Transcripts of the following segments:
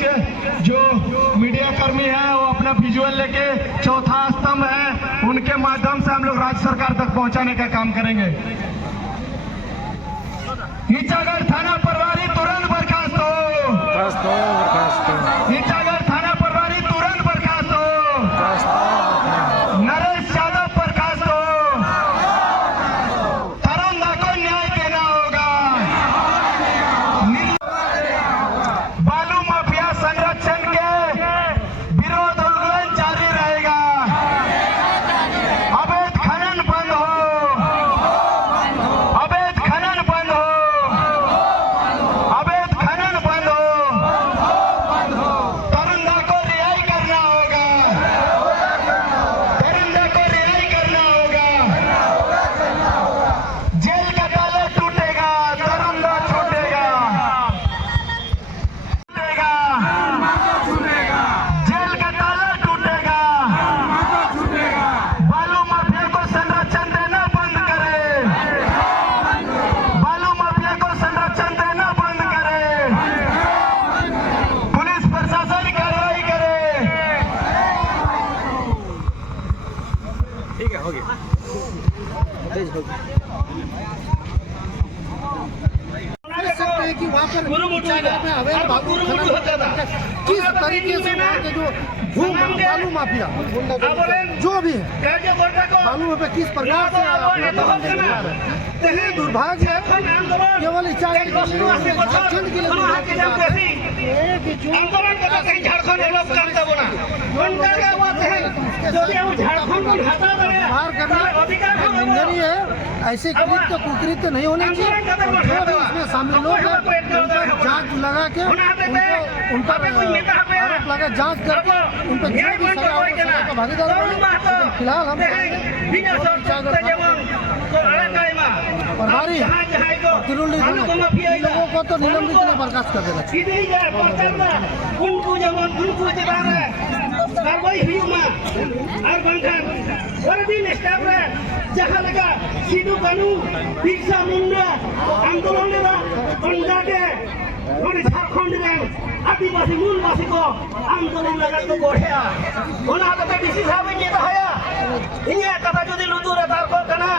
बीच जो मीडिया कर्मी है वो अपना विजुअल लेके चौथा स्तंभ है उनके माध्यम से हम लोग राज्य सरकार तक पहुंचाने का काम करेंगे। ईचागढ़ थाना प्रभारी तुरंत बर्खास्त हो। ईचागढ़ थाना प्रभारी तुरंत बर्खास्त हो। नरेश यादव बर्खास्त हो। तरुणदा को न्याय देना होगा। बालू माफिया संरक्षण के विरोध आंदोलन जारी रहेगा। अवैध खनन बंद हो। अवैध खनन बंद हो। अवैध खनन बंद हो। तरुणदा को रिहाई करना होगा। तरुणदा को रिहाई करना होगा। जेल का ताला टूटेगा, तरुणदा छूटेगा। टूटेगा, जेल का ताला टूटेगा। बालू माफिया को संरक्षण देना बंद करे। बालू माफिया को संरक्षण देना बंद करे। पुलिस प्रशासन कार्रवाई करे। ठीक है, हो गया। देख सकते हैं कि वहाँ पर अवैध बालू खनन किस तरीके से वहाँ के जो भूमि बालू माफिया जो भी है बालू माफिया किस प्रकार से अपना दमन देने जा रहे हैं। यही दुर्भाग्य है केवल झारखंड के लिए निंदनीय है। ऐसे कृत्य कुकृत्य नहीं होने चाहिए। जो भी इसमें शामिल लोग हैं उन पर जांच लगा के उन पर आरोप लगा जांच करके उन पर जो भी सजा हो सजा का भागीदार बने। फिलहाल हम प्रभारी लोगों को तो निलंबित नहीं बर्खास्त कर देना जहाँ लगा सिदु कानू बिरसा मुंडा आंदोलन झारखंड में आदिवासी मूलवासी को आंदोलन लगा तो गोढ़िया डीसी साहब इन कथा जो लुतुर करना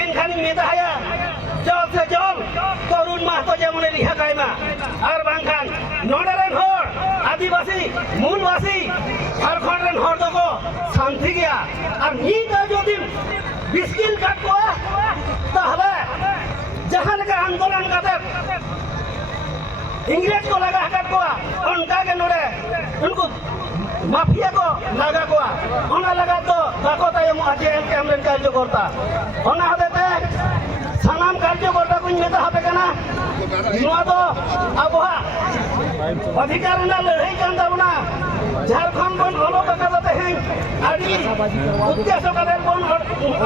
इनखान मेदाया जल से जल तरुण महतो जेमन रिहा कायमा और बांखान नोडेरेन होर आदिवासी मूलवासी झारखंड रेन होर दो शांति गया और नीत जो दिन बिस्किल काट को ताहले जहां लगा आंदोलन काटे इंग्रेज को लगा काट को उनका के नोडे उनको माफिया को लगा को ओना लगा तो बाको तायम आजेएल के हमरेन कार्य करता ओना हदेते सानाम कार्य करता कुछ मेता हापे कना नुआ तो अबहा अधिकार ना लड़ाई कान दाबना झारखंड बन अलग कदाते हैं आदि उद्देश्य कदर बन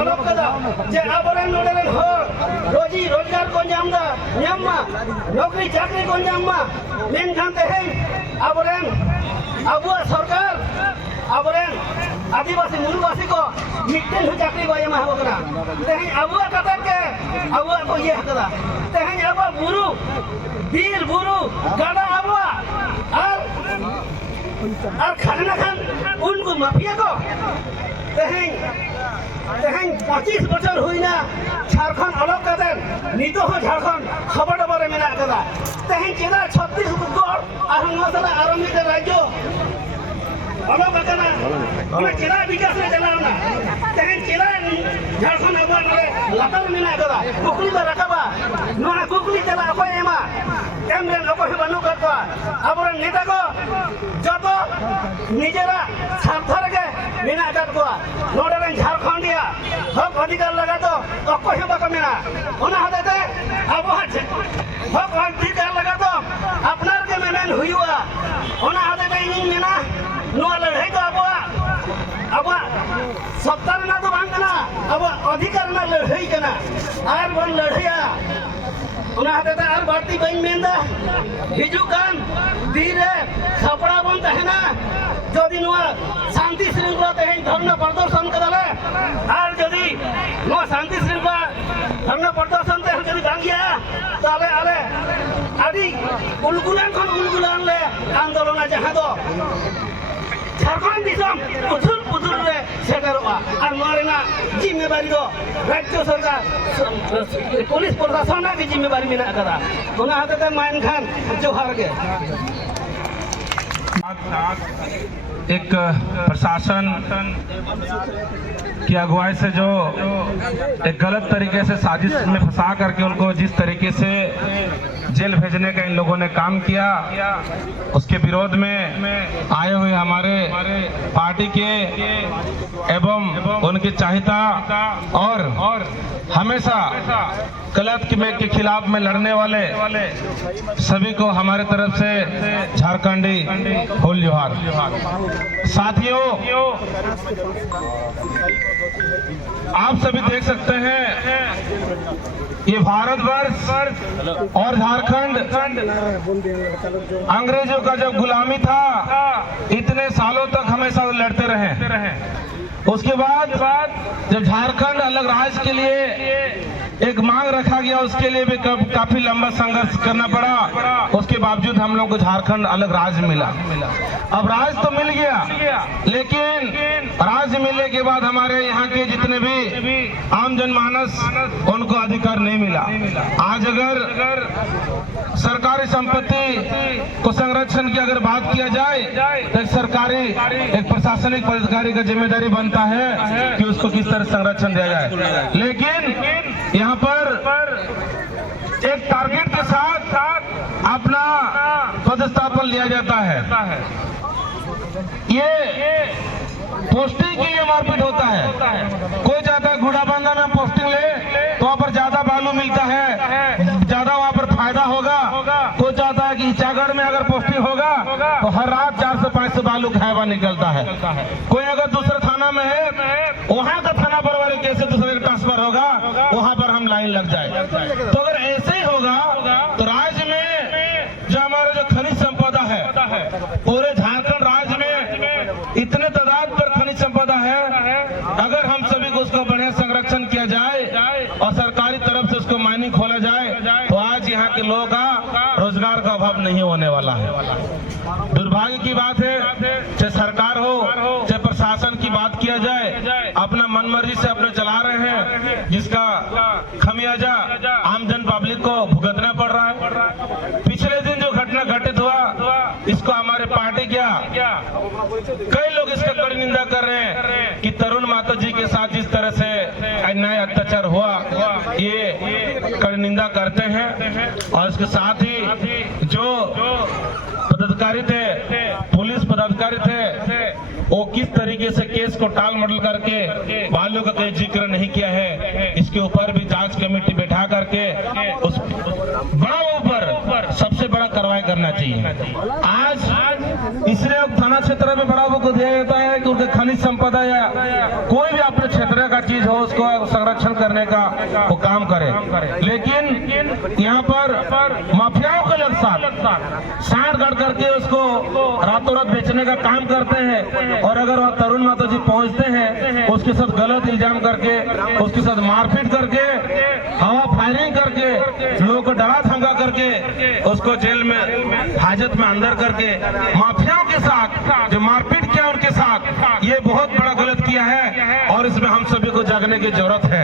अलग कदा जे आबरेन नोडेरेन हो रोजी रोजगार को न्यामदा न्याममा नौकरी चाकरी को न्याममा मेन खानते हैं आबरेन अबुआ सरकार आबरेन आदिवासी मूलवासी को मिट्टन चाकरी को एमा होगना तेहें अबुआ कतर के अबुआ को ये हकदा तेहें अबुआ बुरु बीर बुरु गाड़ा अबुआ और खाना खान उनको माफिया को तेहें 25 बचर हुई ना झारखंड अलग कदर नीतो हो झारखंड खबर डबरे में ना कदा तेहें चेदा 36 गढ़ आहंगसना आरंभिक राज्य अलग कदना उन्हें चेदा विकास में चलावना तेहें चेदा झारखंड अबुआ नले लतर में ना कदा कुकली में रखबा नोना कुकली चला अकोय एमा एमरे लोको ही बनु करता आबरेन नेता को जब निजेरा सार्थर के बिना काट को नोडेरेन झारखंडिया हक अधिकार लगा तो अकोय बाको मेना ओना हदेते अब हक अधिकार लगा तो अपनार के मेन हुआ ओना हदेते इन मेना नो लड़ाई को अब सत्तर ना तो बांगना अब अधिकार ना लड़ाई कना आर बन लड़ाइया उना हदेते आर बाती बन मेंदा हिजुकान धीरे खपड़ा बन तहना जदि नुआ शांति श्रृंखला तेहें धरना प्रदर्शन कदले आर जदि नुआ शांति श्रृंखला धरना प्रदर्शन तेहें जदि बांगिया ताले आले ᱟᱹᱰᱤ ᱩᱞᱜᱩᱞᱟᱱ ᱠᱷᱚᱱ ᱩᱞᱜᱩᱞᱟᱱ ᱞᱮ ᱟᱱᱫᱳᱞᱚᱱᱟ ᱡᱟᱦᱟᱸ ᱫᱚ ᱡᱷᱟᱲᱠᱷᱚᱸᱰ ᱫᱤᱥᱚᱢ ᱩᱛᱷᱩᱞ ᱯᱩᱛᱷᱩᱞ ᱨᱮ ᱥᱮᱴᱮᱨᱚᱜᱼᱟ ᱟᱨ ᱱᱚᱣᱟ ᱨᱮᱱᱟᱜ ᱡᱤᱢᱢᱮᱵᱟᱨᱤ ᱫᱚ ᱨᱟᱡᱽᱡᱚ ᱥᱚᱨᱠᱟর पुलिस प्रशासन की जिम्मेवारी में करा ᱚᱱᱟ ᱦᱚᱛᱮᱛᱮ ᱢᱟ ᱮᱱᱠᱷᱟᱱ जोहार गे एक प्रशासन की अगुवाई से जो एक गलत तरीके से साजिश में फंसा करके उनको जिस तरीके से जेल भेजने का इन लोगों ने काम किया, उसके विरोध में आए हुए हमारे पार्टी के एवं उनकी चाहता और हमेशा गलत के खिलाफ में लड़ने वाले सभी को हमारे तरफ से झारखंडी होली जोहार। साथियों, आप सभी देख सकते हैं ये भारतवर्ष और झारखंड अंग्रेजों का जब गुलामी था इतने सालों तक हमेशा लड़ते रहे। उसके बाद जब झारखंड अलग राज्य के लिए एक मांग रखा गया, उसके लिए भी काफी लंबा संघर्ष करना पड़ा। उसके बावजूद हम लोग को झारखंड अलग राज्य मिला। अब राज्य तो मिल गया, लेकिन राज्य मिलने के बाद हमारे यहाँ के जितने भी आम जनमानस उनको अधिकार नहीं मिला। आज अगर सरकारी संपत्ति को संरक्षण की अगर बात किया जाए तो सरकारी एक प्रशासनिक अधिकारी का जिम्मेदारी बनता है कि उसको किस तरह संरक्षण दिया जाए। लेकिन यहाँ पर एक टारगेट के साथ अपना पदस्थापन लिया जाता है। ये पोस्टिंग के लिए मारपीट होता है। कोई चाहता है घोड़ाबंदा में पोस्टिंग ले तो वहाँ पर ज्यादा बालू मिलता है, ज्यादा वहाँ पर फायदा होगा। कोई चाहता है कि ईचागढ़ में अगर पोस्टिंग होगा तो हर रात 400-500 बालू खाएबा निकलता है। कोई अगर दूसरे थाना में है, वहाँ का थाना प्रभारी कैसे दूसरे ट्रांसफर होगा, वहाँ पर हम लाइन लग जाए। तो अगर ऐसे ही होगा तो राज्य में जो हमारा जो खनिज संपदा है, पूरे झारखंड राज्य में इतने तादाद पर खनिज संपदा है, अगर हम सभी को उसका बढ़िया संरक्षण किया जाए और सरकारी तरफ से उसको माइनिंग खोला जाए तो आज यहाँ के लोगों का रोजगार का अभाव नहीं होने वाला है। दुर्भाग्य की बात है, चाहे सरकार हो चाहे प्रशासन की बात किया जाए, अपना मनमर्जी से अपने चला रहे हैं, जिसका खमियाजा आम जन पब्लिक को भुगतना पड़ रहा है। पिछले दिन जो घटना घटित हुआ, इसको हमारे पार्टी क्या कई लोग इसका कड़ी निंदा कर रहे हैं कि तरुण माता जी के साथ जिस तरह से अन्याय अत्याचार हुआ, ये कड़ी निंदा करते हैं। और इसके साथ ही जो पदाधिकारी थे, पुलिस पदाधिकारी थे, वो किस तरीके से केस को टाल मटोल करके बालू का कोई जिक्र नहीं किया है, इसके ऊपर भी जांच कमेटी बैठा करके उस बड़ा ऊपर सबसे बड़ा कार्रवाई करना चाहिए। आज इसलिए थाना क्षेत्र में बढ़ावा को दिया जाता है कि उनके खनिज संपदा या कोई भी अपने क्षेत्र का चीज हो उसको संरक्षण करने का वो काम करे। लेकिन यहाँ पर माफियाओं के लोग साठ गढ़ करके उसको रातों रात बेचने का काम करते हैं। और अगर वह तरुण माता जी पहुँचते हैं, उसके साथ गलत इल्जाम करके, उसके साथ मारपीट करके, हवा फायरिंग करके, लोगों को डरा धमका करके उसको जेल में हाजत में अंदर करके माफियाओं के साथ जो मारपीट किया उनके साथ, ये बहुत बड़ा गलत किया है और इसमें हम सभी को जागने की जरूरत है।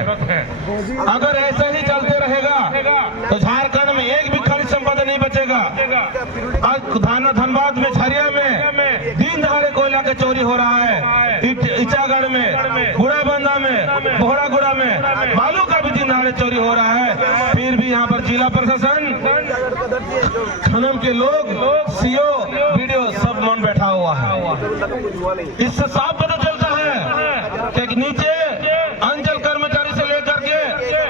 अगर ऐसा ही चलते रहेगा तो झारखंड में एक भी खनिज संपदा नहीं बचेगा। आज धनबाद में, झरिया में दिन दहाड़े कोयला का चोरी हो रहा है, ईचागढ़ में, गुड़ाबंदा में, बोहरागुड़ा में बालू का भी दिन दहाड़े चोरी हो रहा है। फिर भी यहाँ पर जिला प्रशासन, खनन के लोग, सीओ, वीडियो सब मन बैठा हुआ है। इससे साफ पता चलता है कि नीचे अंचल कर्मचारी से लेकर के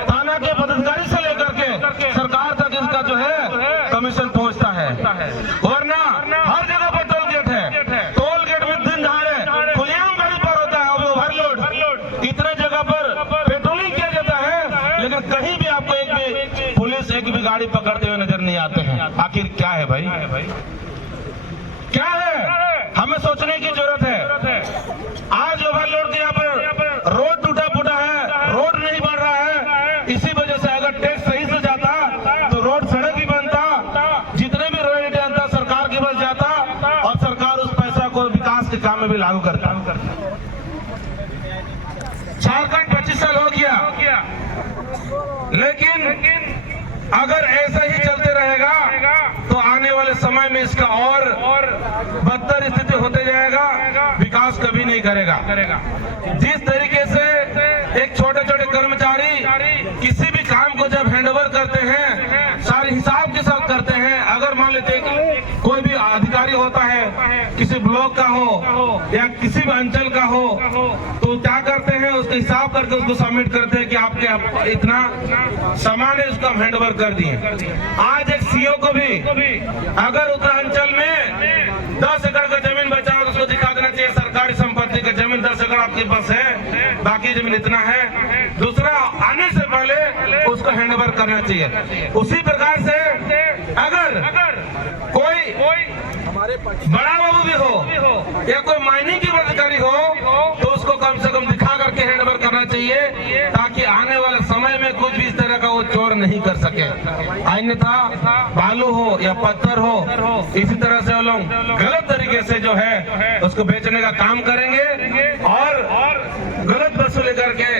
थाना के पदाधिकारी से लेकर के सरकार तक इसका जो है कमीशन पहुंचता है। वरना हर जगह पर टोल गेट है, टोल गेट में दिन दहाड़े खुलेआम गाड़ी पर होता है, ओवरलोड, इतने जगह पर पेट्रोलिंग किया जाता है, लेकिन कहीं भी आपको एक भी पुलिस एक भी गाड़ी पकड़ते हुए नजर नहीं आते हैं। आखिर क्या है भाई, क्या है? हमें सोचने की जरूरत है। आज ओवरलोड के यहाँ पर रोड टूटा फूटा है, रोड नहीं बन रहा है। इसी वजह से अगर टैक्स सही से जाता तो रोड सड़क ही बनता, को विकास के काम में भी लागू करता हूं। झारखंड 25 साल हो गया, लेकिन अगर ऐसा ही चलते रहेगा तो आने वाले समय में इसका और बदतर स्थिति होते जाएगा, विकास कभी नहीं करेगा। जिस तरीके से एक छोटे छोटे कर्मचारी किसी भी काम को जब हैंडओवर करते हैं, सारे हिसाब के साथ करते हैं। अगर मान लेते हैं कि कोई भी अधिकारी होता है, किसी ब्लॉक का हो या किसी भी अंचल का हो, तो क्या करते हैं, उसका हिसाब करके उसको सबमिट करते हैं कि आपके इतना सामान है, उसको हम हैंडओवर कर दिए। आज एक सीओ को भी अगर उत्तरांचल में 10 एकड़ का जमीन बचा हो तो उसको दिखा देना चाहिए सरकारी संपत्ति का जमीन 10 एकड़ आपके पास है, बाकी जमीन इतना है। दूसरा, आने से पहले उसको हैंडओवर करना चाहिए। उसी प्रकार से अगर कोई बड़ा बाबू भी हो या कोई माइनिंग की अधिकारी हो तो उसको कम से कम दिखा करके हैंडओवर करना चाहिए, ताकि आने वाले समय में कुछ भी इस तरह का वो चोर नहीं कर सके। अन्यथा बालू हो या पत्थर हो, इसी तरह से वो लोग गलत तरीके से जो है उसको बेचने का काम करेंगे और गलत वसूली करके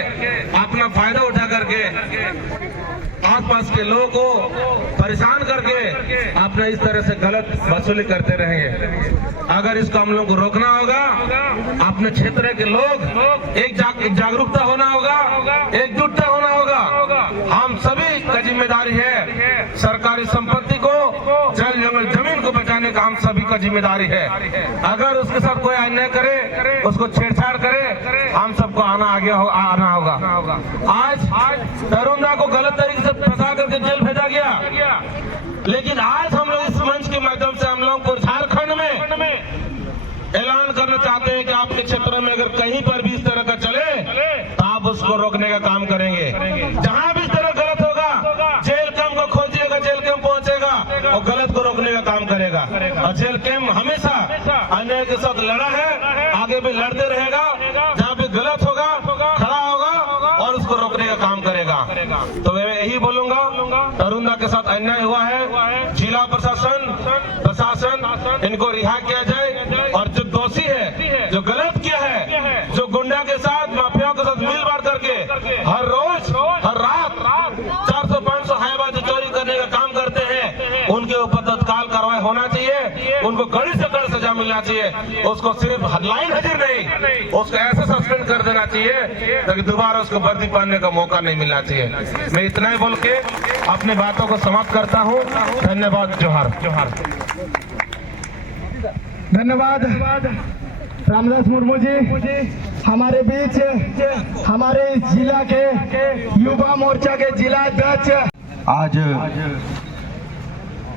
अपना फायदा उठा करके आसपास के लोगों को परेशान करके अपने इस तरह से गलत वसूली करते रहेंगे। अगर इसको हम लोग को रोकना होगा, अपने क्षेत्र के लोग एक जागरूकता होना होगा, एकजुटता होना होगा। हम सभी का जिम्मेदारी है, सरकारी संपत्ति को, जल जंगल जमीन को बचाने का हम सभी का जिम्मेदारी है। अगर उसके साथ कोई अन्याय करे, उसको छेड़छाड़ करे, हम सबको आना होगा। आज तरुणदा को गलत तरीके से फंसा करके जेल भेजा गया, लेकिन आज हम लोग इस मंच के माध्यम से हम लोग को झारखंड में ऐलान करना चाहते हैं कि आपके क्षेत्र में अगर कहीं पर भी इस तरह का चले तो आप उसको रोकने का काम करेंगे। जहां भी इस तरह गलत होगा, जेल कैंप को खोजिएगा, जेल कैंप पहुंचेगा और गलत को रोकने का काम करेगा। और जेल कैंप हमेशा अन्याय के साथ लड़ा है, आगे भी लड़ते रहेगा। जहाँ भी गलत होगा खड़ा होगा और उसको रोकने का काम करेगा। तो मैं यही बोलूंगा, तरुणदा के साथ अन्याय हुआ है, जिला प्रशासन इनको रिहा किया जाए और जो दोषी है, जो गलत किया है, जो गुंडा के साथ, माफियाओं के साथ मिल बांट करके हर रोज हर रात 400-500 हाईवा जो चोरी करने का काम करते हैं, उनके ऊपर तत्काल कार्रवाई होना चाहिए, उनको कड़ी से कड़ी सजा मिलना चाहिए। उसको सिर्फ लाइन हाजिर नहीं, उसको ऐसे सस्पेंड कर देना चाहिए ताकि दोबारा उसको वर्दी पहनने का मौका नहीं मिलना चाहिए। मैं इतना ही बोल के अपनी बातों को समाप्त करता हूँ। धन्यवाद। जोहार। धन्यवाद रामदास मुर्मू जी। हमारे बीच हमारे जिला के युवा मोर्चा के जिला अध्यक्ष आज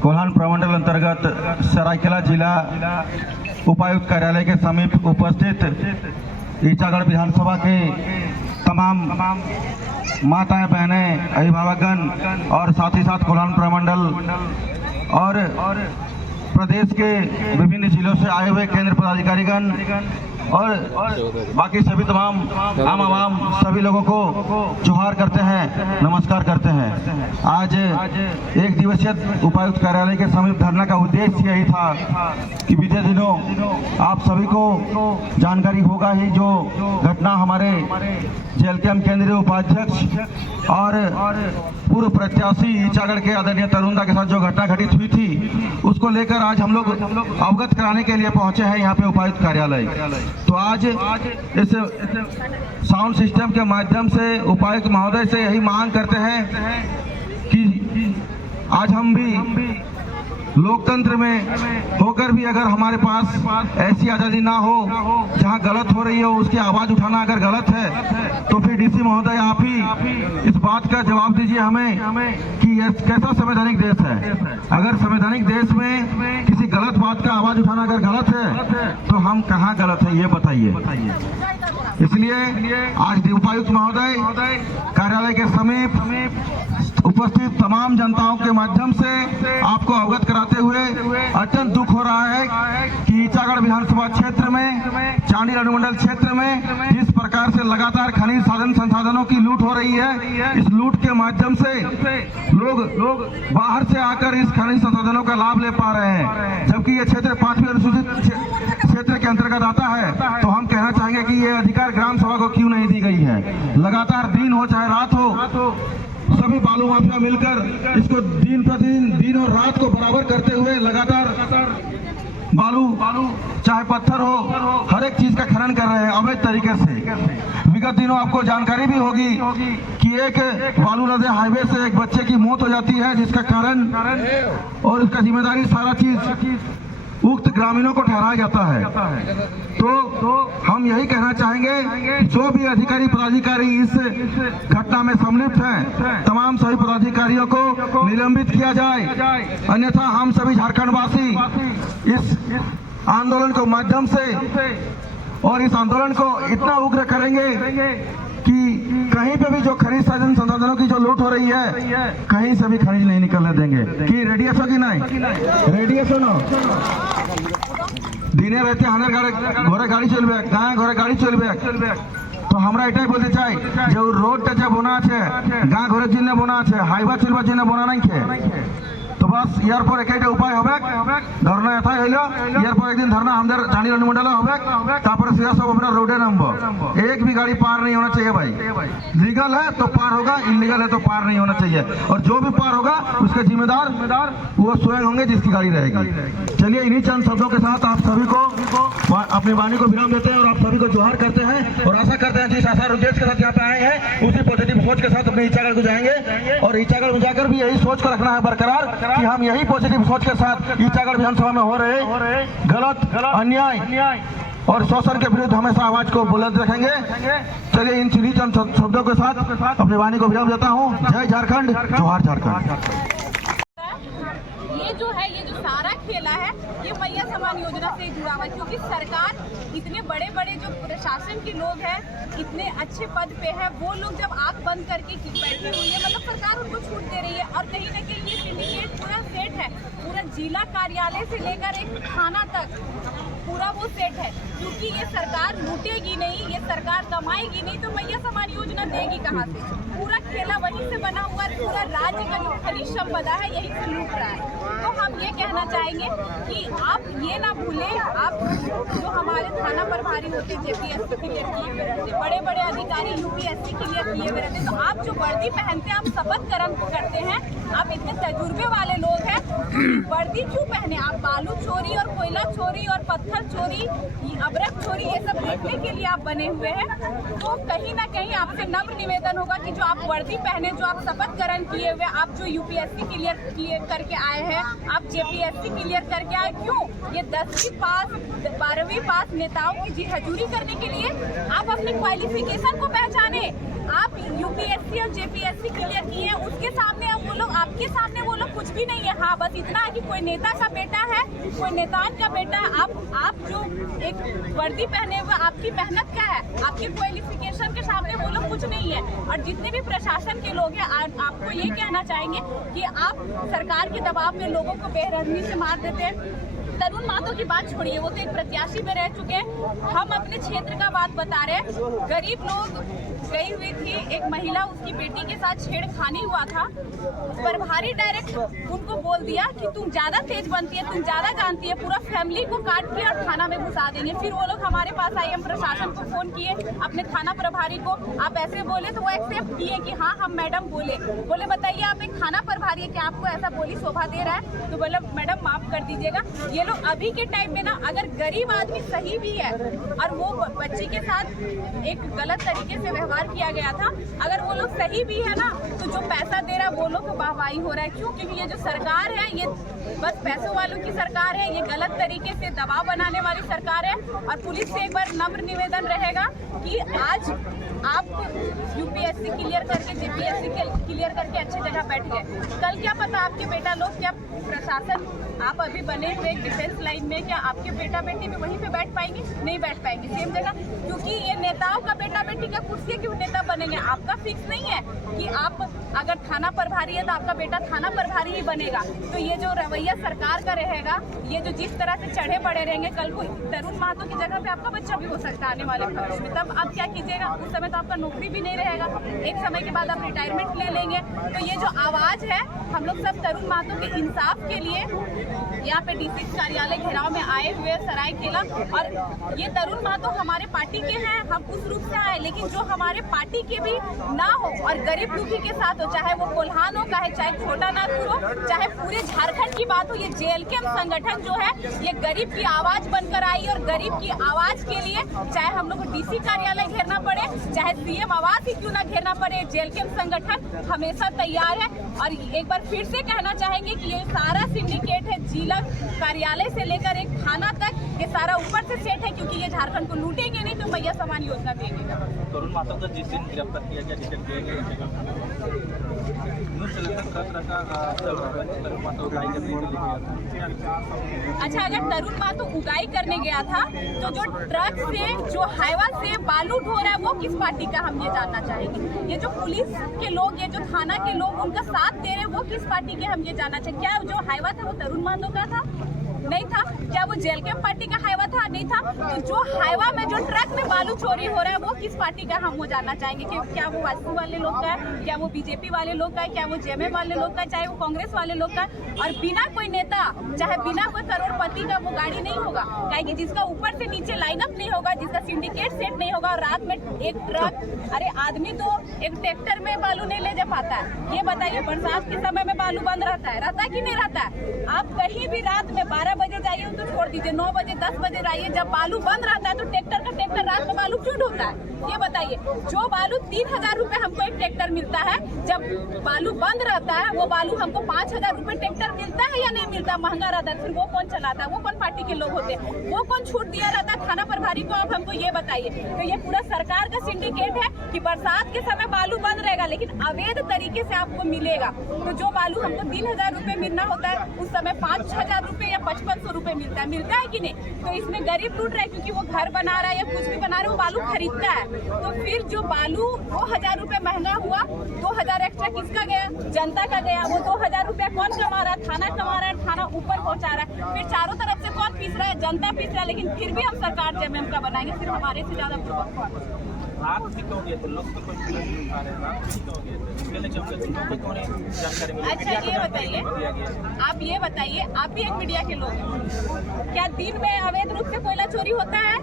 कोल्हान प्रमंडल अंतर्गत सरायकेला जिला उपायुक्त कार्यालय के समीप उपस्थित ईचागढ़ विधानसभा के तमाम माताएं, बहनें, अभिभावकगण और साथ ही साथ कोल्हान प्रमंडल और प्रदेश के विभिन्न जिलों से आए हुए केंद्र पदाधिकारीगण और बाकी सभी तमाम आम आवाम सभी लोगों को जोहार करते हैं, नमस्कार करते हैं। आज एक दिवसीय उपायुक्त कार्यालय के समीप धरना का उद्देश्य यही था कि बीते दिनों आप सभी को जानकारी होगा ही, जो घटना हमारे जेल कैंप केंद्रीय उपाध्यक्ष और पूर्व प्रत्याशी ईचागढ़ के आदरणीय तरुणदा के साथ जो घटना घटित हुई थी, उसको लेकर आज हम लोग अवगत कराने के लिए पहुंचे हैं यहाँ पे उपायुक्त कार्यालय। तो आज इस साउंड सिस्टम के माध्यम से उपायुक्त महोदय से यही मांग करते हैं कि आज हम भी लोकतंत्र में होकर भी अगर हमारे पास ऐसी आज़ादी ना हो, जहां गलत हो रही हो उसकी आवाज उठाना अगर गलत है, तो फिर डीसी महोदय आप ही इस बात का जवाब दीजिए हमें कि यह कैसा संवैधानिक देश है। अगर संवैधानिक देश में किसी गलत बात का आवाज उठाना अगर गलत है तो हम कहाँ गलत है, ये बताइए। इसलिए आज उपायुक्त महोदय कार्यालय के समीप उपस्थित तमाम जनताओं के माध्यम से आपको अवगत कराते हुए अत्यंत दुख हो रहा है कि ईचागढ़ विधानसभा क्षेत्र में, चांडी अनुमंडल क्षेत्र में जिस प्रकार से लगातार खनिज संसाधनों की लूट हो रही है, इस लूट के माध्यम से लोग बाहर से आकर इस खनिज संसाधनों का लाभ ले पा रहे हैं, जबकि ये क्षेत्र 5वीं अनुसूचित क्षेत्र के के अंतर्गत आता है, तो हम कहना चाहेंगे कि ये अधिकार ग्राम सभा को क्यों नहीं दी गई है। लगातार दिन हो चाहे रात हो, सभी बालू माफिया मिलकर इसको दिन प्रतिदिन, दिन और रात को बराबर करते हुए लगातार बालू चाहे पत्थर हो, हर एक चीज का खनन कर रहे हैं अवैध तरीके से। विगत दिनों आपको जानकारी भी होगी कि एक बालू नदी हाईवे से एक बच्चे की मौत हो जाती है, जिसका कारण और उसका जिम्मेदारी सारा चीज उक्त ग्रामीणों को ठहराया जाता है। तो हम यही कहना चाहेंगे, जो भी अधिकारी पदाधिकारी इस घटना में सम्मिलित हैं, तमाम सभी पदाधिकारियों को निलंबित किया जाए, अन्यथा हम सभी झारखंडवासी इस आंदोलन को माध्यम से और इस आंदोलन को इतना उग्र करेंगे कि कहीं पे भी जो खनिज संसाधनों की जो लूट हो रही है, कहीं से भी खनिज नहीं निकलने देंगे। कि रेडियस हो कि नहीं रेडियस हो ना दिने रहते हाने घरे गाड़ी चलबे, गाँव घरे गाड़ी चलबे, तो हमरा एटाই বলতে চাই যে রোডটা যে বোনা আছে গাঁ ঘরের জন্য বোনা আছে, হাইওয়ে চলবার জন্য বোনা নাই खे। तो बस यार पर एक उपाय होबे, धरना एथाई हইলো, यार पर एक दिन धरना हमদের জানি অনুমंडल होबे, तापर सीधा सब अपना रोडे नामबो। एक भी गाड़ी पार नहीं होना चाहिए भाई। लीगल है तो पार होगा, इलीगल है तो पार नहीं होना चाहिए, और जो भी पार होगा उसके जिम्मेदार वो स्वयं होंगे जिसकी गाड़ी रहेगी। चलिए इन्हीं चंद शब्दों के साथ आप सभी को अपनी वाणी को विराम देते हैं और आप सभी को जोहार करते हैं, और आशा करते हैं जिस आशा उद्देश्य के साथ यहाँ पे आए हैं उसी पॉजिटिव सोच के साथ अपने ईचागढ़ को जाएंगे, और ईचागढ़ में जाकर भी यही सोच को रखना है बरकरार कि हम यही पॉजिटिव सोच के साथ ईचागढ़ विधानसभा में हो रहे गलत, अन्याय और शोषण के विरुद्ध हमेशा आवाज को बुलंद रखेंगे। चलिए इन चिन्हित चंद शब्दों के साथ अपनी वाणी को विराम देता हूँ। जय झारखंड, जोहार झारखंड। ये जो है, ये जो सारा खेला है, ये मैया समान योजना से जुड़ा हुआ है, क्योंकि सरकार इतने बड़े बड़े जो प्रशासन के लोग हैं, इतने अच्छे पद पे है, वो लोग जब आंख बंद करके बैठी हुई है, मतलब सरकार उनको छूट दे रही है। और कहीं ना कहीं ये सिंडिकेट पूरा सेट है, पूरा जिला कार्यालय से लेकर एक थाना तक पूरा वो सेट है, क्योंकि ये सरकार लूटेगी नहीं, ये सरकार कमाएगी नहीं, तो मैया समान योजना देगी कहाँ से? पूरा खेला वहीं से बना हुआ, पूरा राज्य का जो खनिज संपदा है यही से लूट रहा है। तो हम ये कहना चाहेंगे कि आप ये ना भूलें, आप जो हमारे थाना प्रभारी होते हैं, जेपीएससी क्लियर किए हुए रहते, बड़े बड़े अधिकारी यूपीएससी क्लियर किए हुए रहते, तो आप जो वर्दी पहनते हैं, आप शपथ ग्रहण करते हैं, आप इतने तजुर्बे वाले लोग हैं, वर्दी क्यों पहने? आप बालू चोरी और कोयला चोरी और पत्थर चोरी, अबरक चोरी, ये सब देखने के लिए आप बने हुए हैं। तो कहीं ना कहीं आपसे नम्र निवेदन होगा कि जो आप वर्दी पहने, जो आप शपथ ग्रहण किए हुए, आप जो यूपीएससी क्लियर करके आए हैं, आप जेपीएससी क्लियर करके आए, क्यों? ये 10वीं पास 12वीं पास नेताओं की जी हजूरी करने के लिए आप अपनी क्वालिफिकेशन को पहचाने। आप यूपीएससी और जेपीएससी क्लियर किए हैं, उसके सामने अब वो लोग, आपके सामने वो लोग कुछ भी नहीं है। हाँ, बस इतना है कि कोई नेता का बेटा है, कोई नेतान का बेटा है। आप जो एक वर्दी पहने हुए, आपकी मेहनत क्या है? आपके क्वालिफिकेशन के सामने वो लोग कुछ नहीं है। और जितने भी प्रशासन के लोग हैं, आपको ये कहना चाहेंगे कि आप सरकार के दबाव में लोगों को बेरहमी से मार देते हैं। तरुण मातो की बात छोड़िए, वो तो एक प्रत्याशी में रह चुके हैं, हम अपने क्षेत्र का बात बता रहे हैं। गरीब लोग गई हुई थी, एक महिला, उसकी बेटी के साथ छेड़खानी हुआ था, प्रभारी डायरेक्ट उनको बोल दिया कि तुम ज्यादा तेज बनती है, तुम ज्यादा जानती है, पूरा फैमिली को काट के और थाना में घुसा देंगे। फिर वो लोग हमारे पास आए, हम प्रशासन को फोन किए, अपने थाना प्रभारी को, आप ऐसे बोले, तो वो एक्सेप्ट किए कि हाँ हम मैडम बोले बताइए आप एक थाना प्रभारी है, क्या आपको ऐसा बोली शोभा दे रहा है? तो बोले मैडम माफ कर दीजिएगा। ये लोग अभी के टाइम में ना, अगर गरीब आदमी सही भी है और वो बच्ची के साथ एक गलत तरीके से व्यवहार किया गया था, अगर वो लोग सही भी है ना, तो जो पैसा दे रहा है वो लोग को वाहवाही हो रहा है। क्यों? क्योंकि ये जो सरकार है, ये बस पैसों वालों की सरकार है, ये गलत तरीके से दबाव बनाने वाली सरकार है। और पुलिस से एक बार नम्र निवेदन रहेगा कि आज आप यूपीएससी क्लियर करके, जेपीएससी क्लियर करके अच्छी जगह बैठ गए, कल क्या पता आपके बेटा लोग, क्या प्रशासन, आप अभी बने हुए डिफेंस लाइन में, क्या आपके बेटा बेटी भी वहीं पे बैठ पाएंगे? नहीं बैठ पाएंगे सेम जगह, क्योंकि ये नेताओं का बेटा बेटी का कुर्सी क्यों नेता बनेंगे? आपका फिक्स नहीं है कि आप अगर थाना प्रभारी है तो आपका बेटा थाना प्रभारी ही बनेगा। तो ये जो रवैया सरकार का रहेगा, ये जो जिस तरह से चढ़े पड़े रहेंगे, कल को तरुण महतो की जगह पे आपका बच्चा भी हो सकता है आने वाले भविष्य में, तब आप क्या कीजिएगा, उस समय तो आपका नौकरी भी नहीं रहेगा, एक समय के बाद आप रिटायरमेंट ले लेंगे। तो ये जो आवाज़ है, हम लोग सब तरुण महतो के इंसाफ के लिए यहाँ पे डीसी कार्यालय घेराव में आए हुए सरायकेला। और ये तरुण महतो हमारे पार्टी के हैं, हम उस रूप से आए, लेकिन जो हमारे पार्टी के भी ना हो और गरीब दुखी के साथ हो, चाहे वो कोल्हान हो, चाहे छोटा नागपुर हो, चाहे पूरे झारखंड की बात हो, ये जेएलके संगठन जो है ये गरीब की आवाज बनकर आई। और गरीब की आवाज के लिए चाहे हम लोग को डीसी कार्यालय घेरना पड़े, चाहे सीएम आवास ही क्यों ना घेरना पड़े, जेएलके संगठन हमेशा तैयार है। और एक बार फिर से कहना चाहेंगे कि ये सारा सिंडिकेट है, जिला कार्यालय से लेकर एक थाना तक, ये सारा ऊपर से सेट है, क्योंकि ये झारखंड को लूटेंगे नहीं तो मैया समान योजना देंगे। तरुण महतो को जिस दिन गिरफ्तार किया गया, डिटेक्ट किया गया, अच्छा, अगर तरुण महतो उगाई करने गया था तो जो ट्रक से, जो हाईवा से बालू ढो रहा है वो किस पार्टी का, हम ये जानना चाहेंगे। ये जो पुलिस के लोग, ये जो थाना के लोग उनका साथ दे रहे हैं वो किस पार्टी के, हम ये जानना चाहिए। क्या जो हाईवा था वो तरुण महतो का था? नहीं था। क्या वो जेएलके पार्टी का हाईवा था? नहीं था। तो जो हाईवा में, जो ट्रक में बालू चोरी हो रहा है वो किस पार्टी का, हम वो जानना चाहेंगे कि क्या वो वाजपेयी वाले लोग का है, क्या वो बीजेपी वाले लोग का है, क्या वो जेएमएम वाले लोग का है, चाहे वो कांग्रेस वाले लोग का है। और बिना कोई नेता, चाहे बिना कोई करोड़पति का वो गाड़ी नहीं होगा, कहेंगे जिसका ऊपर से नीचे लाइनअप नहीं होगा, जिसका सिंडिकेट सेट नहीं होगा, और रात में एक ट्रक, अरे आदमी तो एक ट्रैक्टर में बालू नहीं ले जा पाता है। ये बताइए, बरसात के समय में बालू बंद रहता है कि नहीं रहता है? आप कहीं भी रात में 12 बजे जाइए तो छोड़ दीजिए, 9 बजे 10 बजे आइए, जब बालू बंद रहता है तो ट्रैक्टर रात में बालू क्यों ढोता है? ये बताइए। जो बालू 3000 रुपए हमको एक ट्रैक्टर मिलता है, जब बालू बंद रहता है वो बालू हमको 5000 रुपए ट्रैक्टर मिलता है या नहीं मिलता? महंगा रहता है। फिर वो कौन चलाता है? वो कौन पार्टी के लोग होते हैं? वो कौन छूट दिया रहता है थाना प्रभारी को? आप हमको ये बताइए। तो ये पूरा सरकार का सिंडिकेट है कि बरसात के समय बालू बंद रहेगा लेकिन अवैध तरीके से आपको मिलेगा। तो जो बालू हमको 3000 रुपए मिलना होता है, उस समय 5000 रुपए या 5500 रुपए मिलता है कि नहीं? तो इसमें गरीब लूट रहा है, क्योंकि वो घर बना रहा है या कुछ भी बना रहा है, वो बालू खरीदता है। तो फिर जो बालू 2000 रुपए महंगा हुआ, 2000 एक्स्ट्रा किसका गया? जनता का गया। वो 2000 रुपया कौन कमा रहा है? थाना कमा रहा है, थाना ऊपर पहुंचा रहा है। फिर चारों तरफ से कौन पीस रहा है? जनता पीस रहा है। लेकिन फिर भी हम सरकार जेएमएम का बनाएंगे, सिर्फ हमारे से ज्यादा रात भी क्यों गए थे लोग? तो कोई पुलिस नहीं आ रहे, रात भी क्यों गए थे? पहले क्यों गए थे? तो कौन जानकारी मिली? अच्छा, ये बताइए, आप ये बताइए, आप भी एक मीडिया के लोग हैं, क्या दिन में अवैध रूप से कोयला चोरी होता है?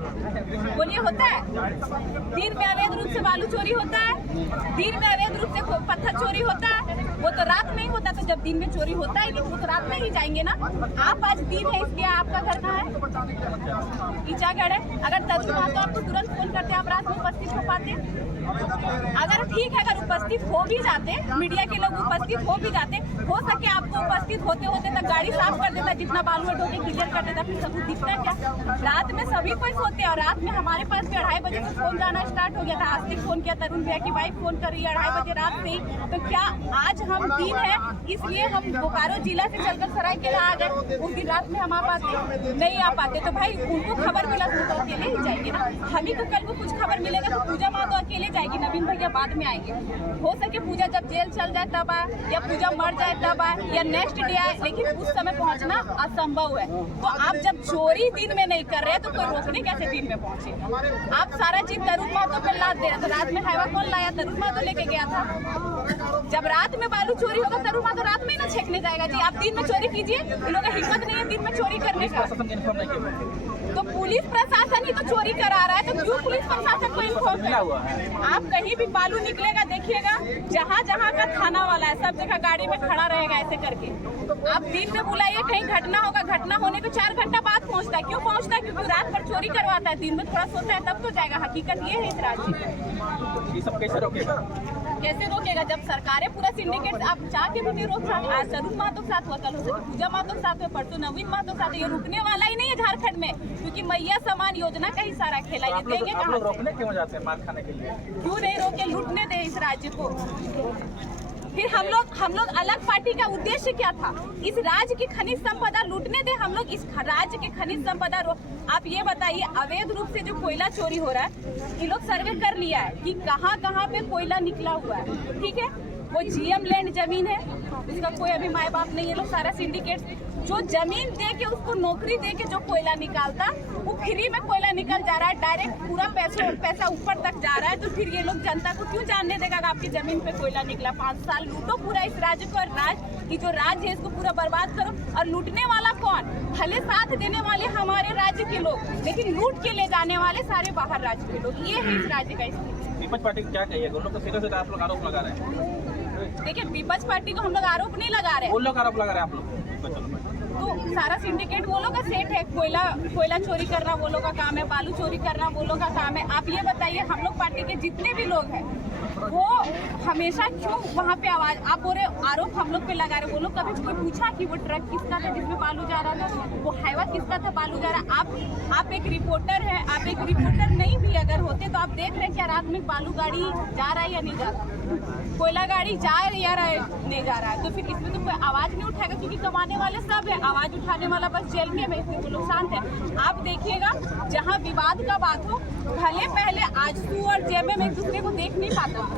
बोलिए, होता है? दिन में अवैध रूप से बालू चोरी होता है? दिन में अवैध रूप से पत्थर चोरी होता है? वो तो रात में ही होता है। तो जब दिन में चोरी होता है वो तो रात में ही जाएंगे ना। आप आज दिन है इसलिए आपका घर कहाँ है? ईचागढ़ है। अगर तरुण महतो आपको तुरंत फोन करते, आप रात में उपस्थित हो पाते? अगर ठीक है, अगर उपस्थित हो भी जाते, मीडिया के लोग उपस्थित हो भी जाते, हो सके आपको उपस्थित होते होते तक गाड़ी साफ कर देता, जितना बालू है ढोके क्लियर कर देता, फिर सबको दिखता क्या? रात में सभी कोई सोते हैं। और रात में हमारे पास भी 2:30 बजे से फोन जाना स्टार्ट हो गया था। आस्तिक फोन किया, तरुण भैया की वाइफ फोन कर रही है 2:30 बजे रात से ही। तो क्या आज हम दिन है इसलिए हम बोकारो जिला से चलकर सरायकेला आ गए? उस दिन रात में हम आ पाते? नहीं आ पाते। तो भाई उनको खबर मिला तो अकेले ही जाएंगे ना। हम ही को कल को कुछ खबर मिलेगा तो पूजा महतो अकेले जाएगी, नवीन भैया बाद में आएंगे। हो सके पूजा जब जेल चल जाए तब आए, या पूजा मर जाए तब आए, या नेक्स्ट डे आए, लेकिन उस समय पहुंचना असंभव है। तो आप जब चोरी दिन में नहीं कर रहे तो कोई रोकने कैसे दिन में पहुंचे? आप सारा चीज तरुण महतो पे लाद दे रहे। तो रात में हाईवा कौन लाया? तरुण महतो लेके गया था। जब रात में बालू चोरी होगा तरुण महतो रात में ही ना छेकने जाएगा जी। आप दिन में चोरी कीजिए, इन लोगों का हिम्मत नहीं है दिन में चोरी करने का। तो पुलिस प्रशासन ही तो चोरी करा रहा है, तो क्यों पुलिस प्रशासन को इन्फॉर्म किया हुआ है? आप कहीं भी बालू निकलेगा देखिएगा, जहाँ जहाँ का थाना वाला है सब जगह गाड़ी में खड़ा रहेगा ऐसे करके। आप दिन में बुलाइए, कहीं घटना होगा, घटना होने को 4 घंटा बाद पहुँचता है। क्यों पहुँचता है? क्योंकि रात भर चोरी करवाता है, दिन में थोड़ा सोता है तब तो जाएगा। हकीकत ये है इस राज्य में। ये सब कैसे रोकेगा? कैसे रोकेगा जब सरकारें पूरा सिंडिकेट, आप चाह के भी नहीं रोक सकते। आज तरुण महतो के साथ हुआ, कल हो सके पूजा महतो के साथ हुआ, परसों नवीन महतो के साथ। ये रुकने वाला ही नहीं है झारखंड में, क्योंकि मैया समान योजना का ही सारा खेला। ये देंगे कहाँ? रोकने क्यों जाते हैं मार खाने के लिए? क्यों नहीं रोके? लूटने दे इस राज्य को। फिर हम लोग अलग पार्टी का उद्देश्य क्या था? इस राज्य की खनिज संपदा लूटने दे। हम लोग इस राज्य की खनिज संपदा आप ये बताइए, अवैध रूप से जो कोयला चोरी हो रहा है, ये लोग सर्वे कर लिया है कि कहाँ कहाँ पे कोयला निकला हुआ है। ठीक है, वो जीएम लैंड जमीन है, उसका कोई अभी माए बाप नहीं है। लोग सारा सिंडिकेट जो जमीन दे के उसको नौकरी दे के जो कोयला निकालता वो फ्री में कोयला निकल जा रहा है, डायरेक्ट पूरा पैसा ऊपर तक जा रहा है। तो फिर ये लोग जनता को क्यों जानने देगा कि आपकी जमीन पे कोयला निकला? 5 साल लूटो पूरा इस राज्य को, और जो राज्य है इसको पूरा बर्बाद करो। और लूटने वाला कौन? भले साथ देने वाले हमारे राज्य के लोग, लेकिन लूट के ले जाने वाले सारे बाहर राज्य के लोग। ये है इस राज्य का स्थिति। विपक्ष पार्टी क्या कहिएगा? उन लोग को सीधे आप लोग आरोप लगा रहे हैं। देखिए, विपक्ष पार्टी को हम लोग आरोप नहीं लगा रहे हैं, वो लोग आरोप लगा रहे हैं आप लोग। तो सारा सिंडिकेट वो लोग का सेट है। कोयला चोरी करना वो लोग का काम है, बालू चोरी करना वो लोग का काम है। आप ये बताइए, हम लोग पार्टी के जितने भी लोग हैं वो हमेशा क्यों वहाँ पे आवाज, आप बोल रहे आरोप हम लोग पे लगा रहे। वो लोग कभी कोई पूछा कि वो ट्रक किसका था जिसमें बालू जा रहा था, वो हाईवा किसका था बालू जा रहा? आप एक रिपोर्टर है, आप एक रिपोर्टर नहीं भी अगर होते तो आप देख रहे हैं क्या रात में बालू गाड़ी जा रहा है या नहीं जा रहा, कोयला गाड़ी जा रही या नहीं जा रहा है? तो फिर इसमें तो कोई आवाज नहीं उठाएगा, क्योंकि कमाने वाले सब है, आवाज उठाने वाला बस जेल में है, इसलिए वो लोग शांत है। आप देखिएगा, जहाँ विवाद का बात हो, भले पहले आजसू और जेएमएम एक दूसरे को देख नहीं पाता,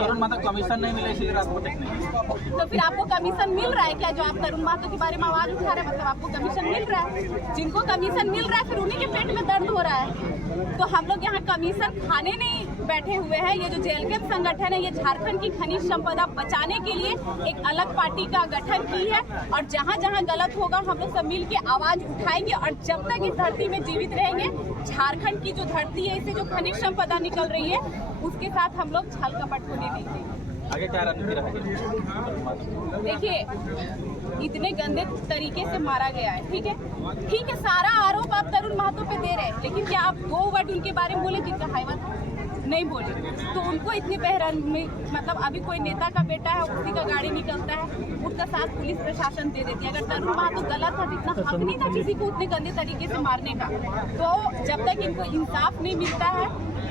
तरुण महतो कमीशन नहीं मिला इसलिए रात को देखने। तो फिर आपको कमीशन मिल रहा है क्या? जो आप तरुण महतो के बारे में आवाज उठा रहे हैं, मतलब आपको कमीशन मिल रहा है? जिनको कमीशन मिल रहा है फिर उन्हीं के पेट में दर्द हो रहा है। तो हम लोग यहाँ कमीशन खाने नहीं बैठे हुए हैं। ये जो जेएलके संगठन है, ये झारखंड की खनिज संपदा बचाने के लिए एक अलग पार्टी का गठन की है, और जहाँ जहाँ गलत होगा हम लोग सब मिल के आवाज उठाएंगे। और जब तक इस धरती में जीवित रहेंगे, झारखंड की जो धरती है, इससे जो खनिज संपदा निकल रही है, उसके साथ हम लोग छल कपट होने नहीं देंगे। आगे क्या रणनीति रहेगी? देखिए, इतने गंदे तरीके से मारा गया है, ठीक है, सारा आरोप आप तरुण महतो पे दे रहे हैं, लेकिन क्या आप 2 वर्ड उनके बारे में बोले जिनका हाईवा नहीं बोले? तो उनको इतने बहरान में, मतलब अभी कोई नेता का बेटा है, उसी का गाड़ी निकलता है, उसका साथ पुलिस प्रशासन दे देती है। अगर तरुण महतो गलत था, इतना हक नहीं था किसी को उतने गंदे तरीके से मारने का। तो जब तक इनको इंसाफ नहीं मिलता है,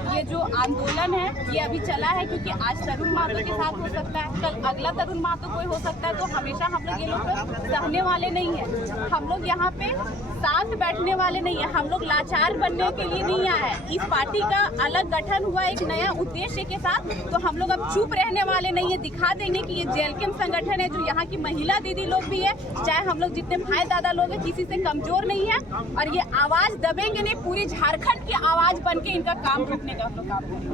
ये जो आंदोलन है ये अभी चला है, क्योंकि आज तरुण महतो के साथ हो सकता है, कल अगला तरुण महतो कोई हो सकता है। तो हमेशा हम लोग ये लोग सहने वाले नहीं है, हम लोग यहाँ पे साथ बैठने वाले नहीं है, हम लोग लाचार बनने के लिए नहीं आए हैं। इस पार्टी का अलग गठन हुआ एक नया उद्देश्य के साथ, तो हम लोग अब चुप रहने वाले नहीं है। दिखा देंगे कि ये जेएलके संगठन है, जो यहाँ की महिला दीदी लोग भी है, चाहे हम लोग जितने भाई दादा लोग हैं, किसी से कमजोर नहीं है। और ये आवाज दबेंगे नहीं, पूरी झारखंड की आवाज बन के इनका काम रोकने का हम लोग काम करेंगे।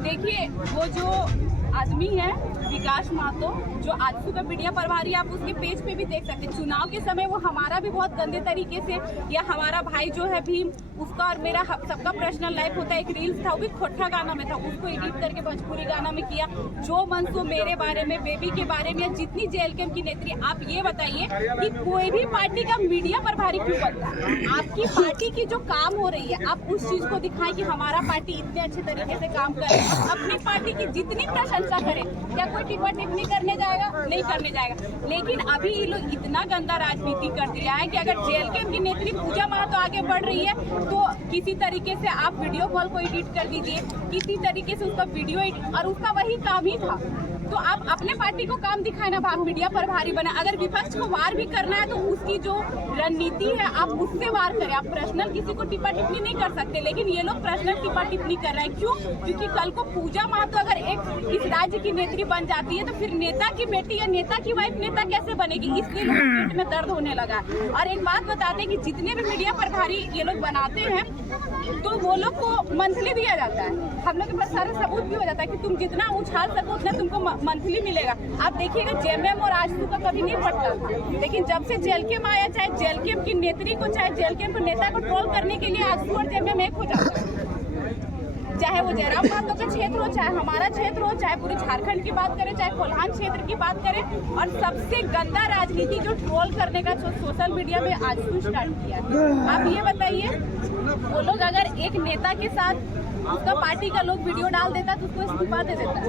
देखिए, वो जो आदमी है विकास महतो, जो आजसू का मीडिया प्रभारी, आप उसके पेज पे भी देख सकते हैं। चुनाव के समय वो हमारा भी बहुत गंदे तरीके से, या हमारा भाई जो है भीम, उसका और मेरा सबका पर्सनल लाइफ होता है, एक रील्स था, वो भी खोटा गाना में था, उसको एडिट करके भोजपुरी गाना में किया। जो मन सो मेरे बारे में, बेबी के बारे में, जितनी जेएलके की नेत्री, आप ये बताइए कि कोई भी पार्टी का मीडिया प्रभारी क्यों बनता है? आपकी पार्टी की जो काम हो रही है, आप उस चीज को दिखाएं कि हमारा पार्टी इतने अच्छे तरीके से काम कर रही है। अपनी पार्टी की जितनी प्रशंसा करें, क्या कोई टिप्पणी टिप्पणी करने जाएगा? नहीं करने जाएगा। लेकिन अभी ये लोग इतना गंदा राजनीति कर दिया है कि अगर जेएलके की नेत्री पूजा महतो आगे बढ़ रही है, तो किसी तरीके से आप वीडियो कॉल को एडिट कर दीजिए, किसी तरीके से उसका वीडियो एडिट, और उसका वही काम ही था। तो आप अपने पार्टी को काम दिखाए ना, आप मीडिया प्रभारी बना। अगर विपक्ष को वार भी करना है तो उसकी जो रणनीति है आप उससे वार करें। आप पर्सनल किसी को टिप्पा टिप्पणी नहीं कर सकते, लेकिन ये लोग पर्सनल टिप्पा टिप्पणी कर रहे हैं। क्यों? क्योंकि कल को पूजा महतो अगर एक इस राज्य की नेत्री बन जाती है, तो फिर नेता की बेटी या नेता की वाइफ नेता कैसे बनेगी? इसलिए लोग पेट में दर्द होने लगा। और एक बात बताते हैं कि जितने भी मीडिया प्रभारी ये लोग बनाते हैं, तो वो लोग को मंथली दिया जाता है। हम लोग के पास सारे सबूत भी हो जाता है कि तुम जितना उछाल सको उतना तुमको मंथली मिलेगा। आप देखिएगा, जेएमएम और आजसू का कभी नहीं पड़ता था, लेकिन जब से जेएलके में आया, चाहे जेएलके की नेत्री को, चाहे जेएलके के नेता को ट्रोल करने के लिए आजसू और जेएमएम एक हो जाता है। चाहे वो जयराम महतो का क्षेत्र हो, चाहे हमारा क्षेत्र हो, चाहे पूरे झारखंड की बात करें, चाहे कोल्हान क्षेत्र की बात करें। और सबसे गंदा राजनीति जो ट्रोल करने का जो सोशल मीडिया में आजसू स्टार्ट किया है। आप ये बताइए, वो लोग अगर एक नेता के साथ उसका पार्टी का लोग वीडियो डाल देता तो उसको इस्तीफा दे देता है,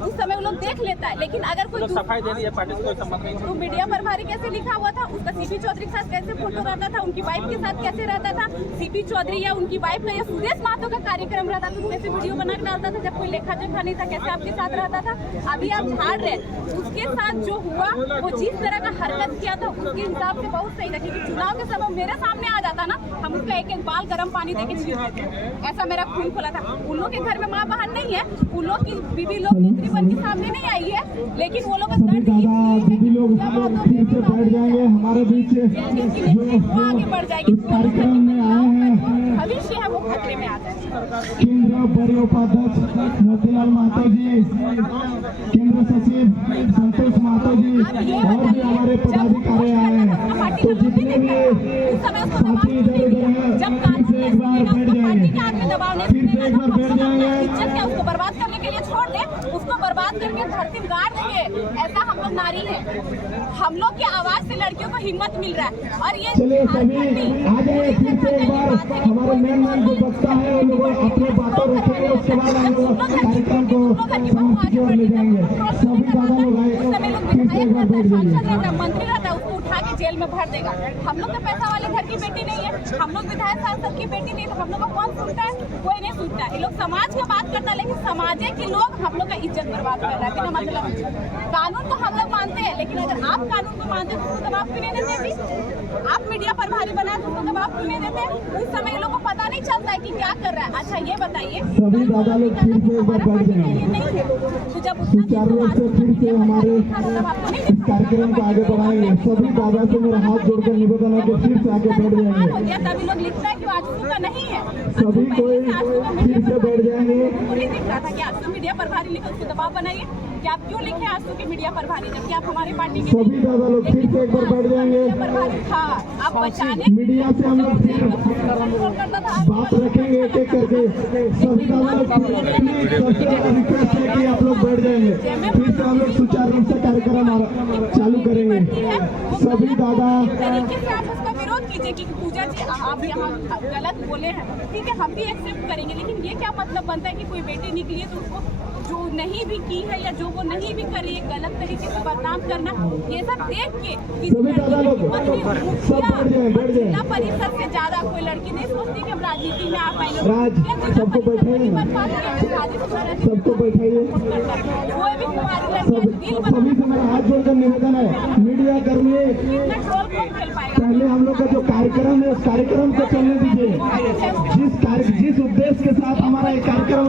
उस समय वो लोग देख लेता है। लेकिन अगर कोई सफाई दे दी है, पार्टी से कोई संबंध नहीं। तो मीडिया प्रभारी कैसे लिखा हुआ था, उसका सीपी चौधरी के साथ कैसे फोटो रहता था, उनकी वाइफ के साथ कैसे रहता था, सीपी चौधरी या उनकी वाइफ का या सुदेश महतो का कार्यक्रम रहता तो कैसे वीडियो बना के डालता था, जब कोई लेखा जोखा नहीं था, कैसे आपके साथ रहता था? अभी आप झाड़ रहे, उसके साथ जो हुआ, वो जिस तरह का हरकत किया था उसके हिसाब से बहुत सही था। क्योंकि चुनाव के समय मेरे सामने आ जाता ना, हम उसका एक एक बाल गर्म पानी देके छीन लेते, ऐसा मेरा स्कूल खोला था। उन लोग के घर में माँ बहन नहीं है, उन लोग की बीबी लोग इतनी बन के सामने नहीं आई है, लेकिन वो लोग का दर्द दीदी लोग फिर से बैठ जाएंगे हमारे बीच वो आगे बढ़ जाएगी। इस कार्यक्रम में आए हैं भविष्य है वो खतरे में आ जाए। केंद्र बड़े उपाध्यक्ष मोतीलाल महतो जी, केंद्र सचिव संतोष महतो जी और भी हमारे पदाधिकारी आए हैं। तो जितने भी साथी इधर उधर हैं फिर से एक बार बैठ जाएंगे, फिर से एक बार बैठ जाएंगे। इज्जत क्या उसको बर्बाद करने के लिए छोड़ दे, उसको बर्बाद करके धरती में गाड़ देंगे। ऐसा हम लोग नारी हैं, हम लोग की आवाज से लड़कियों को हिम्मत मिल रहा है। और ये चलिए सभी आ जाए, फिर से एक बार हमारे मेन जो बच्चा है वो लोग अपने बातों रखेंगे, उसके बाद हम लोग कार्यक्रम को समाप्ति की ओर ले जाएंगे। सभी दादा लोग आए, फिर से एक बार बैठ जाइए। मंत्री रहता है उसको उठा के जेल में भर देगा। हम लोग तो पैसा वाले घर की बेटी नहीं है, हम लोग विधायक सांसद की बेटी नहीं, तो हम लोग को कौन सुनता है? कोई नहीं सुनता। ये लोग समाज का बात करता है, लेकिन समाज के लोग हम लोग का इज्जत बर्बाद कर रहा है बिना मतलब। कानून को हम लोग मानते हैं, लेकिन अगर आप कानून को मानते तो उसको दबाव क्यों नहीं देते? आप मीडिया प्रभारी बनाए तो उसको दबाव क्यों नहीं देते? उस समय ये लोग को पता नहीं चलता है कि क्या कर रहा है। अच्छा ये बताइए, सभी दादा लोग फिर से एक बार बैठ जाएंगे। तो जब सुचारू रूप से फिर से हमारे इस कार्यक्रम को आगे बढ़ाएंगे। सभी दादा से मेरा हाथ जोड़कर निवेदन है कि फिर से आगे बढ़ जाएंगे। तभी लोग लिखता है कि आजसू का नहीं है। सभी कोई फिर से बैठ जाएंगे। नहीं दिख रहा था कि आजसू मीडिया प्रभारी लिखे, उसको दबाव बनाइए कि आप क्यों लिखे आजसू के मीडिया प्रभारी, जबकि आप हमारी पार्टी के सभी दादा लोग फिर से एक बार बैठ जाएंगे। हाँ, आप बचाने मीडिया से हम लोग फिर बात रखेंगे एक एक करके। सभी दादा लोग प्लीज सबसे रिक्वेस्ट है कि आप लोग बैठ जाएंगे, फिर से हम लोग सुचारू रूप से कार्यक्रम चालू करेंगे। सभी दादा तरीके से आप उसका विरोध कीजिए कि पूजा जी आप यहाँ गलत बोले हैं, ठीक है, हम भी एक्सेप्ट करेंगे, लेकिन ये क्या मतलब बनता है कि कोई बेटी निकली है तो उसको जो नहीं भी की है या जो वो नहीं भी करी है गलत तरीके से बदनाम करना, ये सब देख के जिला परिषद से ज्यादा कोई लड़की नहीं सोचती कि हम राजनीति में आ पाएंगे। सबको बैठाइए, सबको बैठाइए। कोई भी कुमारी लड़की सभी से मेरा हाथ जोड़कर निवेदन है, मीडिया कर्मी पहले हम लोग का जो कार्यक्रम है उस कार्यक्रम को चलने दीजिए। जिस उद्देश्य के साथ हमारा ये कार्यक्रम